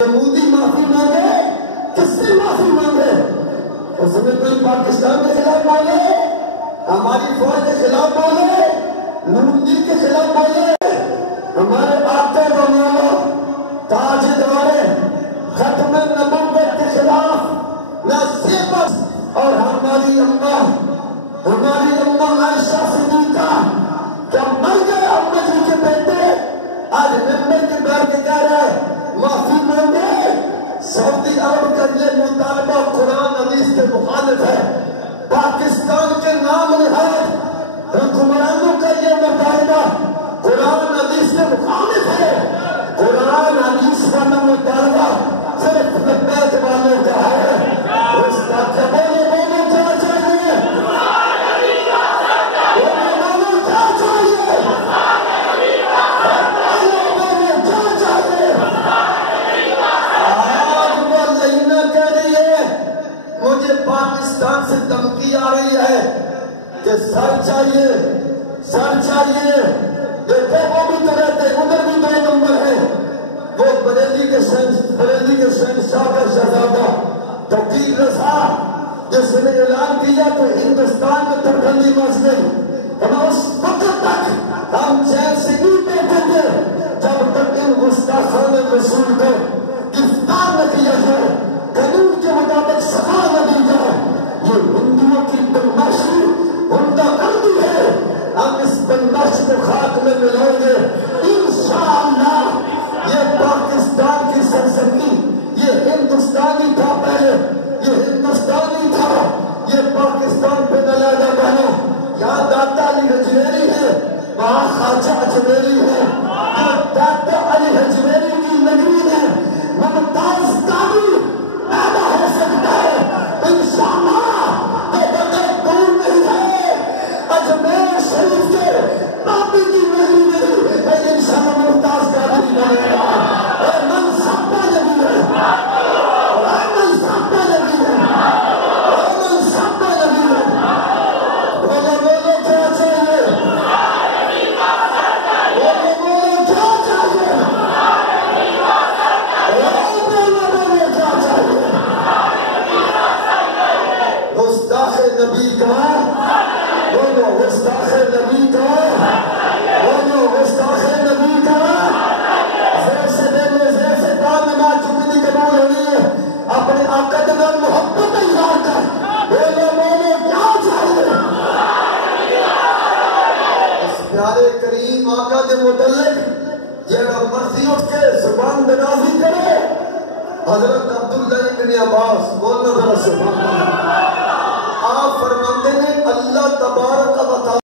یہودی معافی مانگے، کس سے معافی مانگے؟ اس نے کوئی پاکستان کے خلاف بولے، ہماری فوج کے خلاف بولے، نون لیگ کے خلاف بولے، ہمارے آقا و مولا تاجدار ختم نبوت کے خلاف نہ صرف اور ہماری اماں عائشہ صدیقہ کیا مر گئے اماں جی کے بیٹے آج ممبر کے بیٹھ کے کہہ رہے معافی مانگے۔ سعودی عرب کا یہ مطالبہ قرآن حدیث کے مخالف ہے۔ پاکستان کے نام نہاد حکمرانوں کا یہ مطالبہ قرآن حدیث کے مخالف ہے۔ قرآن حدیث کا مطالبہ صرف لبیک والوں کا ہے۔ اس کا کیا بولے کیا چاہیے؟ پاکستان سے دھمکی آ رہی ہے کہ سر چاہیے، سر چاہیے۔ دیکھو وہ بھی تو رہتے، ادھر بھی 2 نمبر ہے۔ وہ بریلی کے شہنشاہ کا شہزادہ تقی رضا جس نے اعلان کیا تو ہندوستان میں ترکندی مچ گئی۔ اس وقت تک ہم چین سے نہیں بیٹھے تھے جب تک ان گستاخان رسول کو گرفتار نہ کیا جائے، قانون کے مطابق سزا نہ دی جائے۔ یہ ہندوؤں کی بدماشی عمدہ گردی ہے۔ ہم اس بدماشی کو خاک میں ملائیں گے انشاءاللہ۔ یہ پاکستان کی سرزمین، یہ ہندوستانی تھا پہلے، یہ ہندوستانی تھا، یہ پاکستان پہ نہ لایا بہنوں۔ یہاں داتا علی حجویری ہے، وہاں خواجہ اجمیری ہے۔ یہ داتا علی حجویری کی نگری ہے، ممتاز قادری پیدا ہو سکتا ہے انشاءاللہ۔ یہ بغیر دور نہیں ہے، اجمیر شریف کے پاپی کی نگری نہیں، انشاءاللہ ممتاز قادری بنے گا۔ منصب پہ لگی ہے، منصب پہ لگی ہے، منصب پہ لگی ہے۔ بولو بولو کیا چاہیے؟ بولو بولو کیا چاہیے؟ گستاخ نبی کا بولو، گستاخ نبی کا بولو، گستاخ نبی کا جیسے دینے جیسے کام نماز چکی نہیں قبول ہونی ہے، اپنے آقا کے نام محبت اظہار کر۔ بولو بولو کیا چاہیے؟ اس پیارے کریم آقا کے متعلق جیڑا مرضی اٹھ کے زبان درازی کرے، حضرت عبداللہ ابن عباس بولنا ذرا سبحان